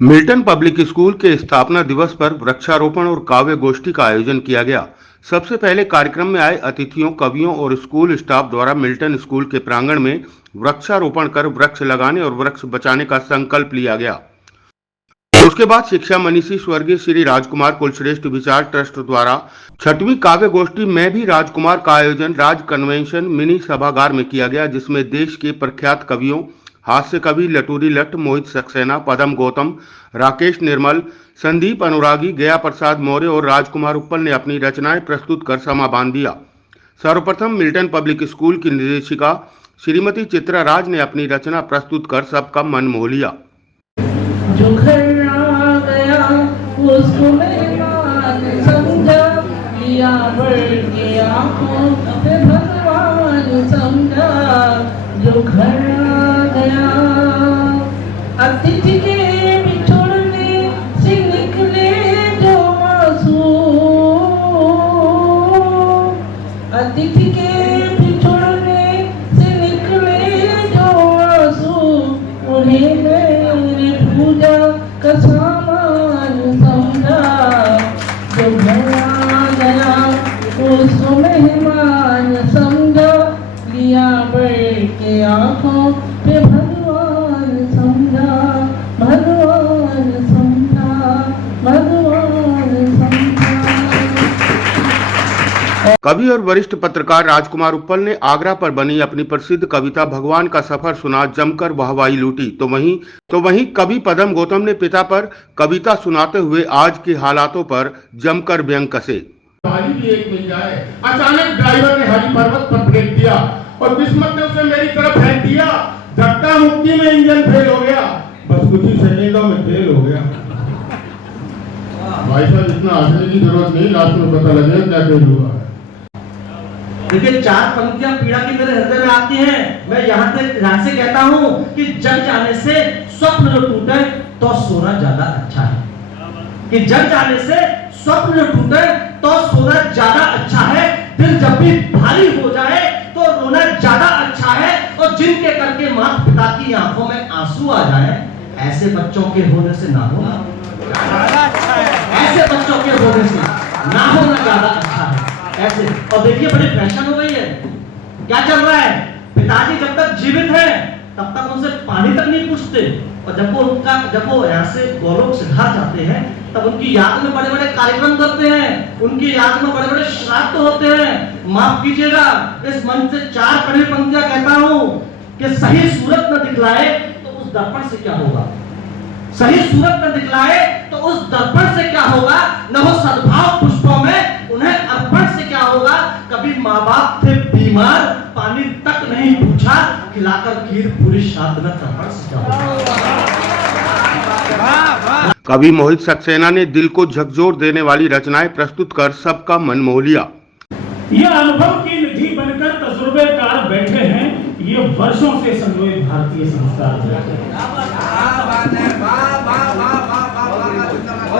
Milton public school के स्थापना दिवस पर वृक्षारोपण और काव्य गोष्ठी का आयोजन किया गया। सबसे पहले कार्यक्रम में आए अतिथियों, कवियों और स्कूल स्टाफ द्वारा मिल्टन स्कूल के प्रांगण में वृक्षारोपण कर वृक्ष लगाने और वृक्ष बचाने का संकल्प लिया गया। उसके बाद शिक्षा मनीषी स्वर्गीय श्री राजकुमार कुलश्रेष्ठ विचार ट्रस्ट द्वारा 6वीं काव्य गोष्ठी में भी राजकुमार का आयोजन राज कन्वेंशन मिनी सभागार में किया गया, जिसमें देश के प्रख्यात कवियों हास्य कवि लटूरी लट्ट, मोहित सक्सेना, पदम गौतम, राकेश निर्मल, संदीप अनुरागी, गया प्रसाद मौर्य और राजकुमार उप्पल ने अपनी रचनाएं प्रस्तुत कर समा बांध दिया। सर्वप्रथम मिल्टन पब्लिक स्कूल की निदेशिका श्रीमती चित्रा राज ने अपनी रचना प्रस्तुत कर सबका मन मोह लिया। जो घर आ गया उसको मेहमान समझा, लिया बढ़ के आंखों पे भगवान समझा। जो घर आ गया अतिथि के बिछोड़ने से निकले जो मासूम, अतिथि के बिछोड़ने से निकले जो मासूम, उन्हें मैंने पूजा का सामान समझा। जो घर आ गया उसको मेहमान समझा, लिया बढ़ के आंखों पे भगवान समझा, भगवान समझा, भगवान समझा। कवि और वरिष्ठ पत्रकार राजकुमार उप्पल ने आगरा पर बनी अपनी प्रसिद्ध कविता भगवान का सफर सुना, जमकर वाहवाही लूटी। तो वहीं कवि पदम गौतम ने पिता पर कविता सुनाते हुए आज के हालातों पर जमकर व्यंग कसे। भी एक मिल जाए। अचानक ड्राइवर ने हरी पर्वत पर ब्रेक दिया और किस्मत ने उसे मेरी तरफ फेंक दिया। धक्का मुक्की में इंजन फेल हो गया, बस कुछ ही सेकंडों में फेल हो गया। भाई साहब, इतना हंसने की जरूरत नहीं, लास्ट में पता लगेगा क्या फेल हुआ। देखिए, 4 पंक्तियां पीड़ा की मेरे हृदय में आती हैं। मैं यहाँ से कहता हूँ कि जग जाने से स्वप्न जो टूटे तो सोना ज्यादा अच्छा है, कि जग जाने से स्वप्न जो टूटे तो सोना ज्यादा अच्छा है। दिल जब भी भारी हो जाए तो रोना ज्यादा अच्छा है, और जिनके करके माता पिता की आंखों में आंसू आ जाए, ऐसे बच्चों के होने से ना होना ज्यादा अच्छा है। ऐसे बच्चों के होने से ना होना ज्यादा अच्छा है। ऐसे, और देखिए बड़ी फैशन हो गई है। क्या चल रहा है? पिताजी जब तक जीवित हैं तब तक उनसे पानी तक नहीं पूछते, और जब वो यहाँ से गोलोक सिधार जाते हैं तब उनकी याद में बड़े बड़े कार्यक्रम करते हैं, उनकी याद में बड़े बड़े श्राद्ध होते हैं। माफ कीजिएगा, इस मंच से 4 कड़ी पंक्तियां कहता हूं कि सही सूरत न दिखलाए तो उस दर्पण से क्या होगा, सही सूरत न दिखलाए तो उस दर्पण से क्या होगा, न हो सद्भाव पुष्पों में उन्हें अर्पण से क्या होगा। कभी माँ बाप थे बीमार, पानी तक नहीं पूछा, खिलाकर खीर पूरी श्राद्ध में तर्पण से क्या होगा। कवि मोहित सक्सेना ने दिल को झकझोर देने वाली रचनाएं प्रस्तुत कर सबका मन मोह लिया। ये अनुभव की निधि बनकर तजुर्बेकार बैठे हैं, ये वर्षों से संजोए भारतीय संस्कार।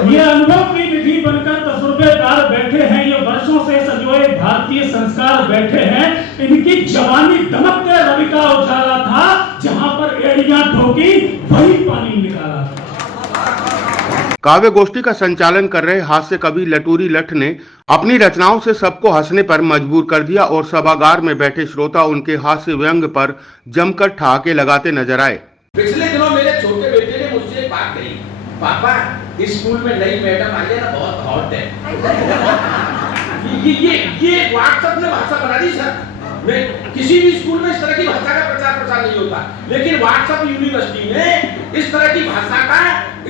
ये अनुभव की निधि बनकर तजुर्बेकार बैठे हैं, ये वर्षों से संजोए भारतीय संस्कार बैठे हैं। इनकी जवानी दमकते रवि का उजाला था, जहां पर एड़ियां ठोकी वही पानी निकाला था। काव्य गोष्ठी का संचालन कर रहे हास्य कवि लटूरी लट्ट ने अपनी रचनाओं से सबको हंसने पर मजबूर कर दिया और सभागार में बैठे श्रोता उनके हास्य व्यंग पर जमकर ठहाके लगाते नजर आए। पिछले दिनों मेरे छोटे बेटे ने मुझसे एक बात कही, पापा इस स्कूल में नई मैडम आई है ना, बहुत हॉट है। ये व्हाट्सएप ने भाषा बना दी सर। मैं किसी भी स्कूल में इस तरह की भाषा का प्रचार नहीं होता, लेकिन व्हाट्सएप यूनिवर्सिटी ने इस तरह की भाषा का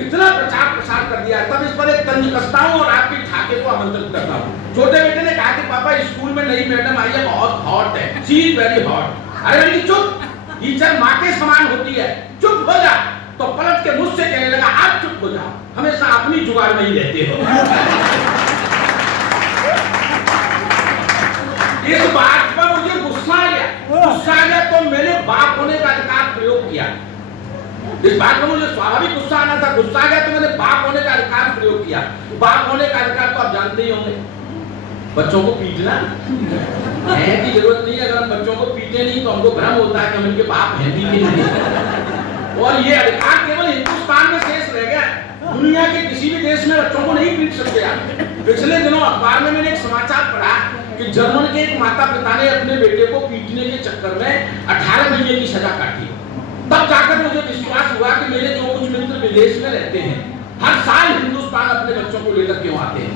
इतना प्रचार कर दिया। तब इस पर एक तंज कसता हूं और आपके ठाके को आमंत्रित करता हूं। छोटे बेटे ने कहा कि पापा स्कूल में नई मैडम आई है, बहुत हॉट है, शी इज वेरी हॉट। अरे बेटी चुप, टीचर माँ के समान होती है, चुप हो जा। तो पलट के मुझसे कहने लगा, आप चुप हो जाओ, हमेशा अपनी जुगाड़ में ही रहते हो। इस बात पर मुझे गुस्सा आ गया तो मैंने बाप होने का अधिकार प्रयोग किया। इस बात पर मुझे स्वाभाविक गुस्सा आना था, गुस्सा आ गया तो मैंने बाप होने का अधिकार प्रयोग किया। बाप होने का अधिकार तो आप जानते ही होंगे, बच्चों को पीटना है की जरूरत नहीं। अगर हम बच्चों को पीटे नहीं तो हमको भ्रम होता है कि हम इनके बाप हैं भी नहीं। और ये अधिकार केवल हिंदुस्तान में शेष रह गया। देश में बच्चों को नहीं पीट सकते आप। पिछले दिनों अखबार में मैंने एक समाचार पढ़ा कि जर्मन के एक माता पिता ने अपने बेटे को पीटने के चक्कर में 18 महीने की सजा काटी। तब जाकर मुझे विश्वास हुआ कि मेरे जो कुछ मित्र विदेश में रहते हैं हर साल हिंदुस्तान अपने बच्चों को लेकर क्यों आते हैं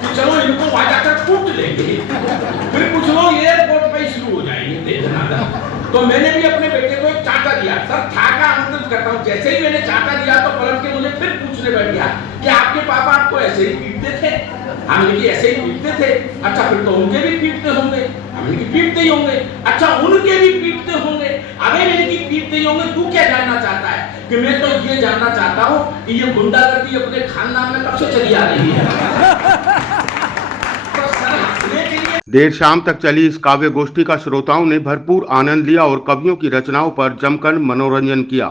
कि चलो इनको वहां जाकर कूट लेंगे, फिर कुछ लोग एयरपोर्ट पे शुरू हो जाएंगे देखना। तो मैंने भी अपने बेटे को एक चाटा दिया। सर ठाका आमंत्रित करता हूँ। जैसे ही मैंने चाटा दिया तो पलट के मुझे फिर पूछने बैठ गया कि आपके पापा आपको ऐसे ही पीटते थे? हमने कि ऐसे ही पीटते थे। अच्छा फिर तो उनके भी पीटते होंगे? हमने कि पीटते ही होंगे। अच्छा उनके भी पीटते होंगे? अबे मैंने कि पीटते ही होंगे। तू क्या जानना चाहता है? कि मैं तो ये जानना चाहता हूँ कि ये गुंडागर्दी अपने खानदान में कब से चली आ रही है। तो सर हंसने के लिए देर शाम तक चली इस काव्य गोष्ठी का श्रोताओं ने भरपूर आनंद लिया और कवियों की रचनाओं पर जमकर मनोरंजन किया।